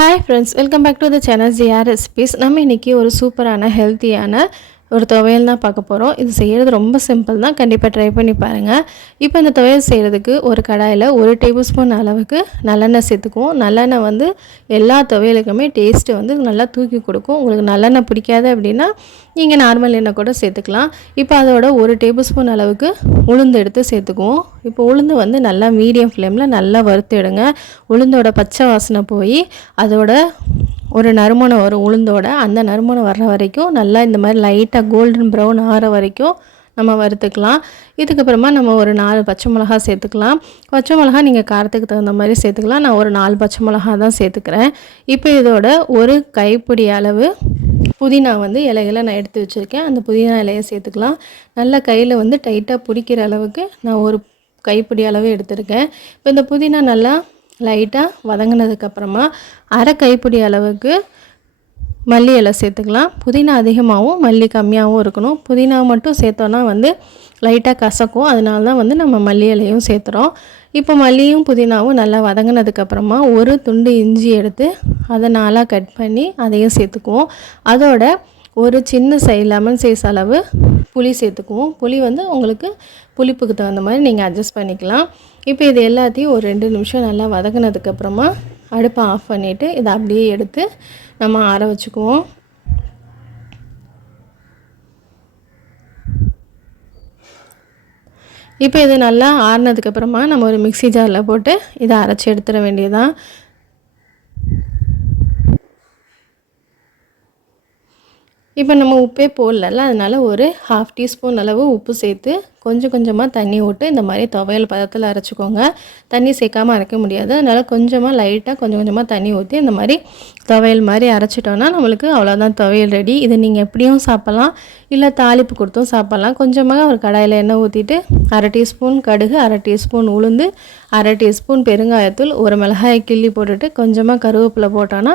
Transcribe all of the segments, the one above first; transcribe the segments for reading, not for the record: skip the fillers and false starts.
Hi friends, welcome back to the channel Zyar Recipes. நம்ம இன்னைக்கு ஒரு சூப்பரான ஹெல்த்தியான ஒரு துவையல் தான் பார்க்க போறோம். இது செய்யிறது ரொம்ப சிம்பிள் தான். கண்டிப்பா ட்ரை பண்ணி பாருங்க. இப்போ இந்த துவையல் செய்யிறதுக்கு ஒரு கடாயில 1 டேபிள்ஸ்பூன் அளவுக்கு நல்லெண்ணெய் சேர்த்துக்குவோம். நல்லெண்ணெய் வந்து எல்லா துவையலுக்குமே டேஸ்ட் வந்து நல்லா தூக்கி கொடுக்கும். உங்களுக்கு நல்லெண்ணெய் பிடிக்காது அப்படினா நீங்க நார்மல் எண்ணெய் கூட சேர்த்துக்கலாம். இப்போ அதோட 1 டேபிள்ஸ்பூன் அளவுக்கு உளுந்து எடுத்து சேர்த்துக்குவோம். இப்போ உளுந்து வந்து நல்லா மீடியம் ஃப்ளேம்ல நல்லா வறுத்துடுங்க. உளுந்தோட பச்சை வாசனை போய் அதோட ஒரு நறுமணம் வரும் உளுந்தோட. அந்த நறுமணம் வர்ற வரைக்கும் நல்லா இந்த மாதிரி லைட்டாக கோல்டன் ப்ரௌன் ஆகிற வரைக்கும் நம்ம வறுத்துக்கலாம். இதுக்கப்புறமா நம்ம ஒரு 4 பச்சை மிளகா சேர்த்துக்கலாம். பச்சை மிளகா நீங்கள் காரத்துக்கு தகுந்த மாதிரி சேர்த்துக்கலாம். நான் ஒரு 4 பச்சை மிளகா தான் சேர்த்துக்கிறேன். இப்போ இதோட ஒரு கைப்பிடி அளவு புதினா வந்து இலைகளை நான் எடுத்து வச்சுருக்கேன். அந்த புதினா இலையை சேர்த்துக்கலாம். நல்லா கையில் வந்து டைட்டாக பிடிக்கிற அளவுக்கு நான் ஒரு கைப்பிடி அளவு எடுத்துருக்கேன். இப்போ இந்த புதினா நல்லா லைட்டாக வதங்கினதுக்கப்புறமா அரை கைப்பிடி அளவுக்கு மல்லி இலை சேர்த்துக்கலாம். புதினா அதிகமாகவும் மல்லி கம்மியாகவும் இருக்கணும். புதினா மட்டும் சேர்த்தோன்னா வந்து லைட்டாக கசக்கும். அதனால தான் வந்து நம்ம மல்லி இலையும் சேர்த்துறோம். இப்போ மல்லியும் புதினாவும் நல்லா வதங்கினதுக்கப்புறமா ஒரு துண்டு இஞ்சி எடுத்து அதை நாளாக கட் பண்ணி அதையும் சேர்த்துக்குவோம். அதோட ஒரு சின்ன லெமன் சைஸ் அளவு புளி சேர்த்துக்குவோம். புளி வந்து உங்களுக்கு புளிப்புக்கு தகுந்த மாதிரி நீங்கள் அட்ஜஸ்ட் பண்ணிக்கலாம். இப்போ இது எல்லாத்தையும் ஒரு 2 நிமிஷம் நல்லா வதங்கினதுக்கப்புறமா அடுப்பை ஆஃப் பண்ணிவிட்டு இதை அப்படியே எடுத்து நம்ம ஆற வச்சுக்குவோம். இப்போ இது நல்லா ஆறினதுக்கப்புறமா நம்ம ஒரு மிக்ஸி ஜாரில் போட்டு இதை அரைச்சி எடுத்துட வேண்டியதுதான். இப்போ நம்ம உப்பே போடல, அதனால் ஒரு 1/2 டீஸ்பூன் அளவு உப்பு சேர்த்து கொஞ்சம் கொஞ்சமாக தண்ணி விட்டு இந்த மாதிரி துவையல் பதத்தில் அரைச்சிக்கோங்க. தண்ணி சேர்க்காமல் அரைக்க முடியாது. அதனால் கொஞ்சமாக லைட்டாக கொஞ்சம் கொஞ்சமாக தண்ணி ஊற்றி இந்த மாதிரி துவையல் மாதிரி அரைச்சிட்டோன்னா நம்மளுக்கு அவ்வளோதான் துவையல் ரெடி. இதை நீங்கள் எப்படியும் சாப்பிட்லாம், இல்லை தாளிப்பு கொடுத்தும் சாப்பிட்லாம். கொஞ்சமாக ஒரு கடாயில் எண்ணெய் ஊற்றிட்டு 1/2 டீஸ்பூன் கடுகு, 1/2 டீஸ்பூன் உளுந்து, 1/2 டீஸ்பூன் பெருங்காயத்தூள், ஒரு மிளகாயை கிள்ளி போட்டுட்டு கொஞ்சமாக கருவேப்பிலை போட்டோன்னா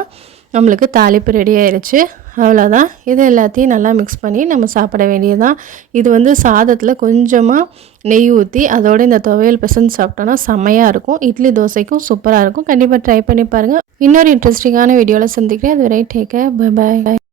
நம்மளுக்கு தாளிப்பு ரெடி ஆயிடுச்சு. அவ்வளோதான். இது எல்லாத்தையும் நல்லா மிக்ஸ் பண்ணி நம்ம சாப்பிட வேண்டியதுதான். இது வந்து சாதத்தில் கொஞ்சமாக நெய் ஊற்றி அதோட இந்த துவையல் பிசைஞ்சு சாப்பிட்டோன்னா செம்மையாக இருக்கும். இட்லி தோசைக்கும் சூப்பராக இருக்கும். கண்டிப்பாக ட்ரை பண்ணி பாருங்கள். இன்னொரு இன்ட்ரெஸ்டிங்கான வீடியோவில் சந்திக்கிறேன். அதுவரை டேக் கேர். Bye bye.